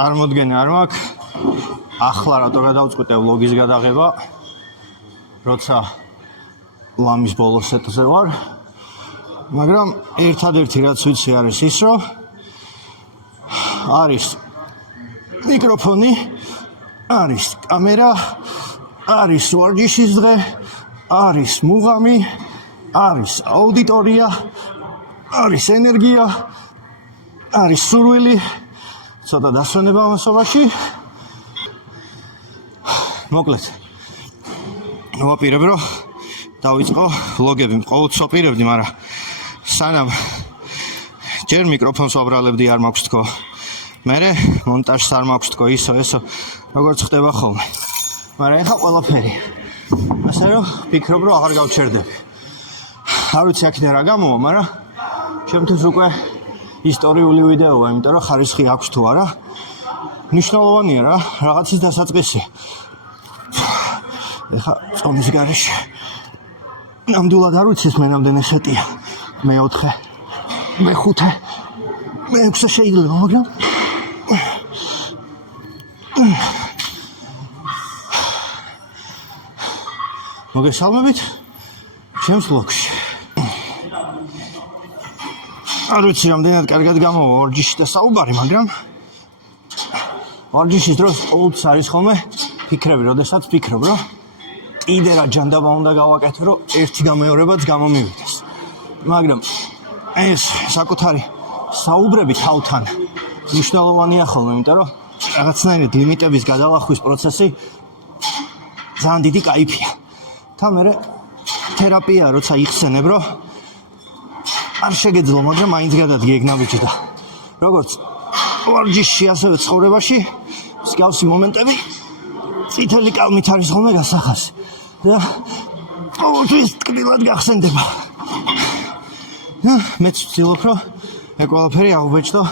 წარმოდგენა არ მაქვს. ახლა რატო გადავწყვიტე ვლოგის გადაღება, როცა ლამის ბოლოს ეტზე ვარ, მაგრამ ერთადერთი რაც ვიცი არის ის, რომ არის მიკროფონი, არის კამერა, არის ვარჯიშის დღე, არის მუღამი, არის აუდიტორია, არის ენერგია, არის სურვილი, ცოტა დასვენება ამასობაში. მოკლედ, ვაპირებ, რომ დავიწყო ვლოგები, ყოველთვის ვაპირებდი, მაგრამ სანამ ჯერ მიკროფონს ვაბრალებდი არ მაქვს თქო. მერე მონტაჟს არ მაქვს თქო, ისო, როგორც ხდება ხოლმე. მაგრამ ეხლა ყველაფერი. ასე რომ ვფიქრობ, რომ აღარ გავჩერდები. არ ვიცი აქედან რა გამოვა, მაგრამ ჩემთვის უკვე ისტორიული ვიდეოა, იმიტომ რომ ხარისხი აქვს თუ არა. მნიშვნელოვანია რა, რაღაცის დასაწყისი. ეხლა წონის გარეშე. ნამდვილად არ ვიცი მე რამდენი სეტია. მე-4, მე-5, მე-6 შეიძლება, მაგრამ მოგესალმებით ჩემს ვლოგში. არ ვიცი რამდენად კარგად გამოვა ვარჯიში და საუბარი, მაგრამ ვარჯიშის დროს ყოველთვის არის ხოლმე ფიქრები, როდესაც ვფიქრობ, რომ კიდე რა ჯანდაბა უნდა გავაკეთო, რომ ერთი გამეორებაც გამომივიდეს. მაგრამ ეს საკუთარი საუბრები თავთან მნიშვნელოვანია ხოლმე, იმიტომ რომ რაღაცნაირად ლიმიტების გადალახვის პროცესი ძალიან დიდი кайფია. და მე თერაპია, როცა იხსენებ, რომ არ შეგეძლო, მაგრამ მაინც გადადგე ეგ ნაბიჯი და როგორც ვარჯიშში, ასევე ცხოვრებაში მსგავსი მომენტები წითელი კალმით არის ხოლმე გასახასი და ყოველთვის ტკბილად გახსენდება. და მეც ვცდილობ, რომ ეგ ყველაფერი აღუბეჭდო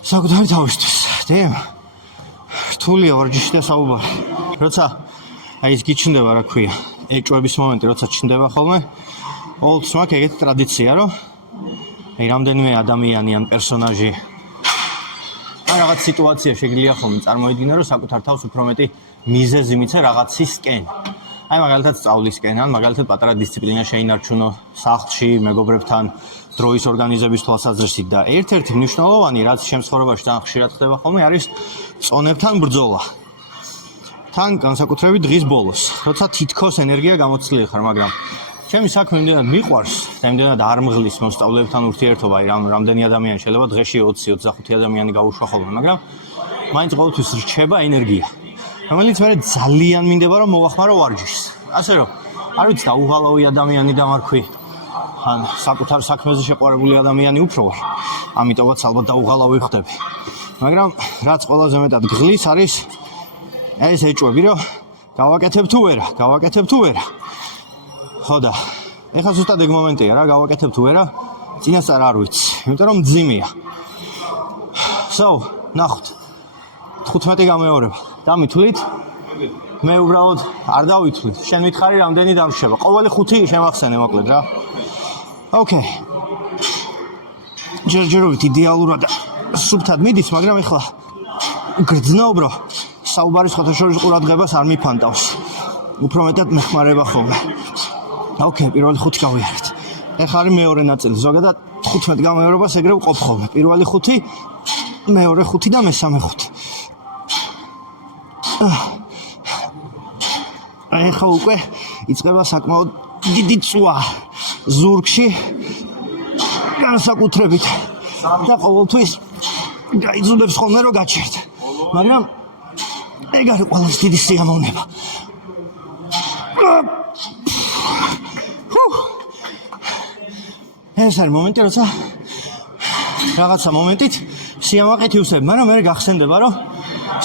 საკუთარი თავისთვის. რთულია ვარჯიში და საუბარი. როცა აი ეს გიჩნდება, რა ქვია, ეჭვების მომენტი, როცა ჩნდება ხოლმე, ყოველთვის მაქვს ეგეთი ტრადიცია, რომ აი რამდენიმე ადამიანი ან პერსონაჟი ან რაღაც სიტუაცია შეგიძლია ხოლმე წარმოიდგინო, რომ საკუთარ თავს უფრო მეტი მიზეზი მიცე რაღაცისკენ. აი მაგალითად სწავლისკენ, ან მაგალითად პატარა დისციპლინა შეინარჩუნო სახლში, მეგობრებთან დროის ორგანიზების თვალსაზრისით და ერთ-ერთი მნიშვნელოვანი, რაც ჩემს ცხოვრებაში ძალიან ხშირად ხდება ხოლმე, არის წონებთან ბრძოლა. თან განსაკუთრებით დღის ბოლოს, როცა თითქოს ენერგია გამოცდილი ხარ, მაგრამ ჩემი საქმე იმდენად მიყვარს, იმდენად არ მღლის მოსწავლეებთან ურთიერთობა, აი რამდენი ადამიანი შეიძლება დღეში 20-25 ადამიანი გაუშვა ხოლმე, მაგრამ მაინც ყოველთვის რჩება ენერგია, რომელიც მე ძალიან მინდება რომ მოვახმარო ვარჯიშს. ასე რომ, არ ვიცი, დაუღალავი ადამიანი დამარქვი, ან საკუთარ საქმეზე შეყვარებული ადამიანი უფრო ვარ, ამიტომაც ალბათ დაუღალავი ხდები. მაგრამ რაც ყველაზე მეტად გღლის არის ეს ეჭვები, რომ გავაკეთებ თუ ვერა. ხო და ეხლა ზუსტად ეგ მომენტია რა, გავაკეთებ თუ ვერა, წინასწარ არ ვიცი, იმიტომ რომ მძიმეა. ნახოთ. 15 გამეორება. დამითვლით? მე უბრალოდ არ დავითვლით. შენ მითხარი რამდენი დამრჩება. ყოველი 5 შემახსენე მოკლედ რა. ოკეი. ჯერჯერობით იდეალურად სუფთად მიდის, მაგრამ ეხლა გრძნობ, რომ საუბარი სხვათა შორის ყურადღებას არ მიფანტავს. უფრო მეტად მეხმარება ხოლმე. ოკეი, პირველი 5 გავიარეთ. ეხლა არის მეორე ნაწილი. ზოგადად 15 გამეორებას ეგრე ვყოფ ხოლმე. პირველი 5, მეორე 5 და მესამე 5. ეხლა უკვე იწყება საკმაოდ დიდი წვა ზურგში განსაკუთრებით და ყოველთვის გაიძულებს ხოლმე რომ გაჩერდ. მაგრამ ეგ არის ყველაზე დიდი სიამოვნება. ეს არის მომენტი, როცა რაღაცა მომენტით სიამაყით ივსებ, მაგრამ მე გახსენდება, რომ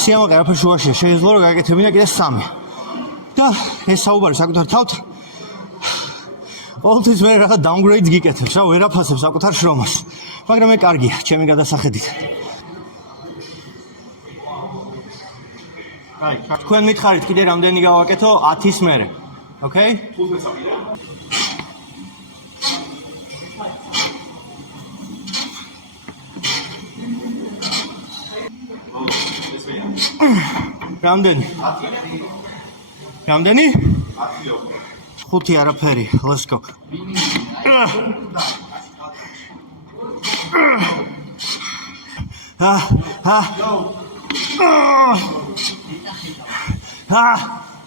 სიამაყე არაფერ შუაშია, შეიძლება რომ გაკეთებინა კიდე 3. და ეს საუბარი საკუთარ თავთან ყოველთვის მე რაღაც downgrade გიკეთებს, რა ვერაფასებ საკუთარ შრომას. მაგრამ მე კარგია, ჩემი გადასახედით. აი, თქვენ მითხარით კიდე რამდენი გავაკეთო 10-ის მერე. ოკეი? 15-ი. რამდენი? რამდენი? 5 არაფერი, let's go.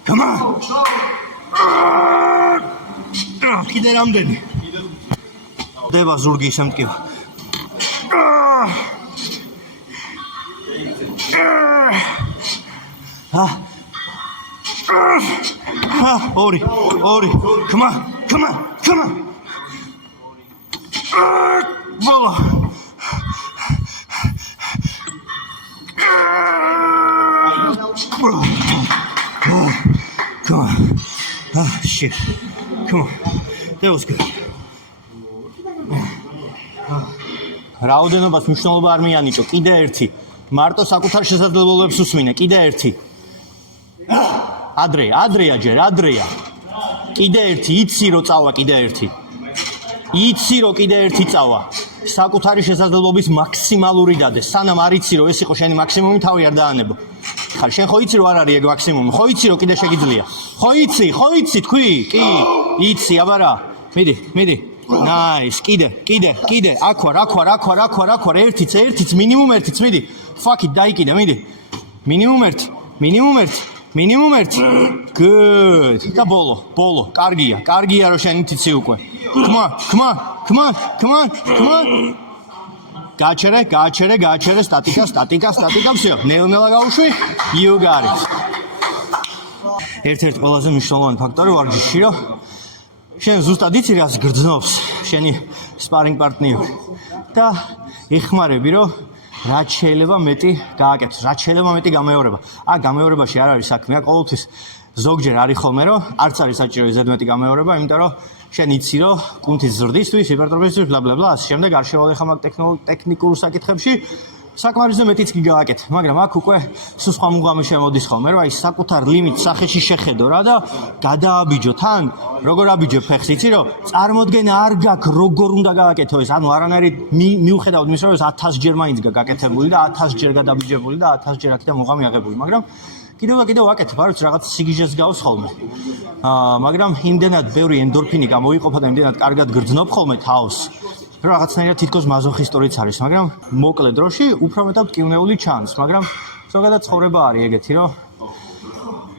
Come on. კიდე რამდენი? დება ზურგი შემტკივა. ორი. Come on. Vola. Come on. Shit. Come on. That was good. რაოდენობას მნიშვნელობა არ მიანიჭო. კიდე ერთი. მარტო საკუთარ შესაძლებლობებს უსმინე. კიდე ერთი. ადრეა ჯერ, ადრეა. კიდე ერთი, იცი რომ წავა კიდე ერთი. იცი რომ კიდე ერთი წავა. საკუთარი შესაძლებლობის მაქსიმალური დადე. სანამ არ იცი რომ ეს იყო შენი მაქსიმუმი, თავი არ დაანებო. ხარ შენ ხო იცი რომ არ არის ეგ მაქსიმუმი? ხო იცი რომ კიდე შეგიძლია? ხო იცი თქვი? კი, იცი, აბა რა. მიდი. Nice, კიდე. აქ ვარ. ერთიც, მინიმუმ ერთიც, მიდი. Fuck it, დაიკიდე, მიდი. მინიმუმ ერთი. Good. და ბოლო. კარგია რომ შენ იცი უკვე. Come on. გააჩერე, სტატიკა, всё. ნელ-ნელა გავუშვი. You got it. ერთ-ერთი ყველაზე მნიშვნელოვანი ფაქტორი ვარჯიშში, რომ შენ ზუსტად იცი რას გრძნობს შენი სპარინგ პარტნიორი და იხმარები რომ რაც შეიძლება მეტი გააკეთოს, რაც შეიძლება მეტი გამეორება. გამეორებაში არ არის საქმე, ყოველთვის ზოგჯერ არის ხოლმე რომ არც არის საჭირო ზედმეტი გამეორება, იმიტომ რომ შენ იცი რომ კუნთის ზრდისთვის, ჰიპერტროფიისთვის, ბლა. ასე შემდეგ არ შევალეხა მაგ ტექნიკურ საკითხებში საკმარისზე მეტიც კი გააკეთე, მაგრამ აქ უკვე სულ სხვა მუღამი შემოდის ხოლმე, რომ აი საკუთარ ლიმიტს სახეში შეხედო რა და გადააბიჯო თან, როგორ აბიჯე ფეხს, იცი რომ წარმოდგენა არ გაქვს როგორ უნდა გააკეთო ეს, ანუ არანაირად მიუხედავად იმისა, რომ ეს 1000 ჯერ მაინც გაკეთებული და 1000 ჯერ გადაბიჯებული და 1000 ჯერ აქედან მუღამი აღებული, მაგრამ კიდევ ვაკეთებ, არც რაღაც სიგიჟეს გავს ხოლმე. მაგრამ იმდენად ბევრი ენდორფინი გამოიყოფა და იმდენად კარგად გრძნობ ხოლმე თავს. რაღაცნაირად თითქოს მაზოხისტურიც არის, მაგრამ მოკლე დროში უფრო მეტად კივნეული ჩანს, მაგრამ ზოგადად ცხოვრება არის ეგეთი, რომ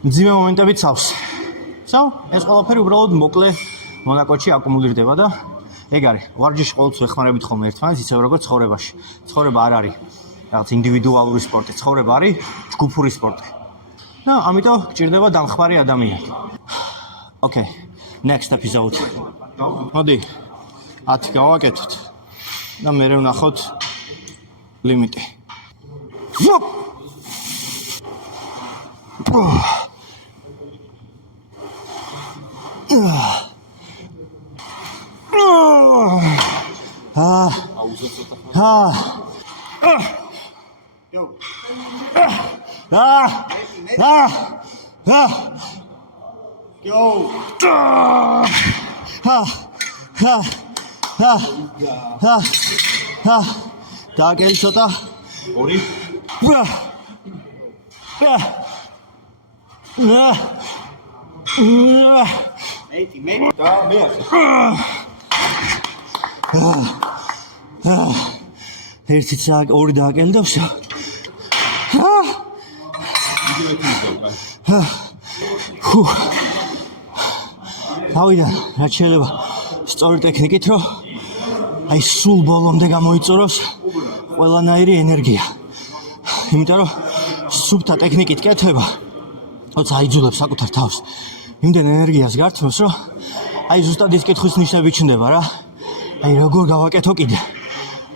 მძიმე მომენტები ცავს. ეს ყველაფერი უბრალოდ მოკლე მონაკვეთში აკუმულირდება და ეგ არის. ვარჯიში ყოველთვის ეხმარებით ხოლმე ერთმანეთს, ისევ როგორც ცხოვრებაში. ცხოვრება არ არის რაღაც ინდივიდუალური სპორტი, ცხოვრება არის ჯგუფური სპორტი. და ამიტომ გჭირდება დამხმარე ადამიანი. Okay, next episode. მოდი 10 გავაკეთოთ და მე ვნახოთ ლიმიტი. დააგელი ცოტა. 2. ერთი წაკ 2 დააგელი და всё. თავიდან რაც შეიძლება სწორი ტექნიკით რომ აი სულ ბოლომდე გამოიწუროს ყველანაირი ენერგია. იმიტომ რომ სუფთა ტექნიკით კეთება, როცა აიძულებს საკუთარ თავს იმდენ ენერგიას გართმევს, რომ აი ზუსტად ის კითხვის ნიშნები ჩნდება რა. აი როგორ გავაკეთო კიდე,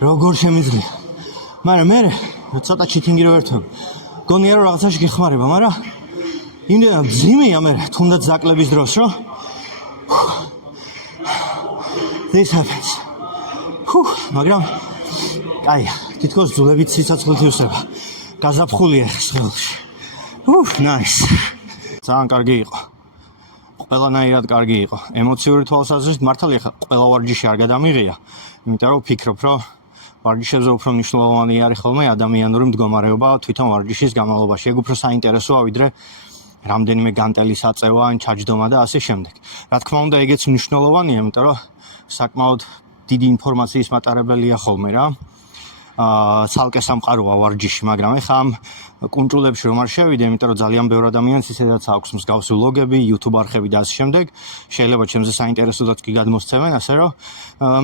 როგორ შემიძლია. მაგრამ მე ცოტა ჩიტინგი რო ერთვებ, გონია რომ რაღაცაში გეხმარება, მაგრამ იმდენად ძიმეა მე თუნდაც ზაკლების დროს, რომ this happens. მაგრამ აი, თითქოს ძულებით სიცოცხლით უსება. გაზაფხულია ხელში. Nice. ძალიან კარგი იყო. ყველანაირად კარგი იყო. ემოციური თვალსაზრისით მართალია ყველა ვარჯიში არ გადამიღია, იმიტომ რომ ვფიქრობ, რომ ვარჯიშებზე უფრო მნიშვნელოვანი არის ხოლმე ადამიანური მდგომარეობა თვითონ ვარჯიშის განმავლობაში. ეგ უფრო საინტერესოა ვიდრე რამდენიმე განტელი საწევა ან ჩაჯდომა და ასე შემდეგ. რა თქმა უნდა, ეგეც მნიშვნელოვანია, იმიტომ რომ საკმაოდ დიდი ინფორმაციის მატარებელია ხოლმე რა. ცალკე სამყაროა ვარჯიში, მაგრამ ეხა ამ კუნჭულებში რომ არ შევიდე, იმიტომ რომ ძალიან ბევრ ადამიანს ისედაც აქვს მსგავსი ვლოგები, YouTube არხები და ასე შემდეგ. შეიძლება ჩემზე საინტერესოდაც კი გადმოსცემენ, ასე რომ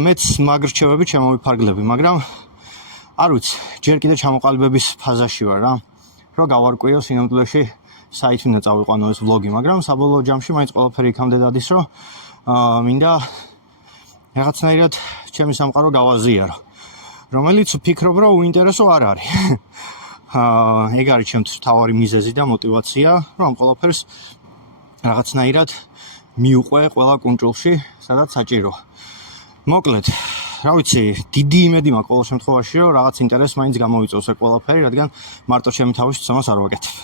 მეც მაგრჩევები ჩემოვიფარგლები, მაგრამ არ ვიცი, ჯერ კიდე ჩამოყალიბების ფაზაში ვარ რა. რომ გავარკვიო სინამდვილეში საით უნდა წავიყვანო ეს ვლოგი, მაგრამ საბოლოო ჯამში მაინც ყველაფერი იქამდე დადის, რომ მინდა რაღაცნაირად ჩემი სამყარო გავაზიარო. რომელიც ვფიქრობ, რომ უინტერესო არ არის. ეგ არის ჩემთვის მთავარი მიზეზი და мотиваცია, რომ ამ ყველაფერს რაღაცნაირად მიუყვე ყველა კუნჭულში, სადაც საჭიროა. მოკლედ, რა ვიცი, დიდი იმედი მაქვს ყოველ შემთხვევაში, რომ რაღაც ინტერესს მაინც გამოვიწევს ეს ყველაფერი, რადგან მარტო ჩემი თავის ცნობას არ ვაკეთებ.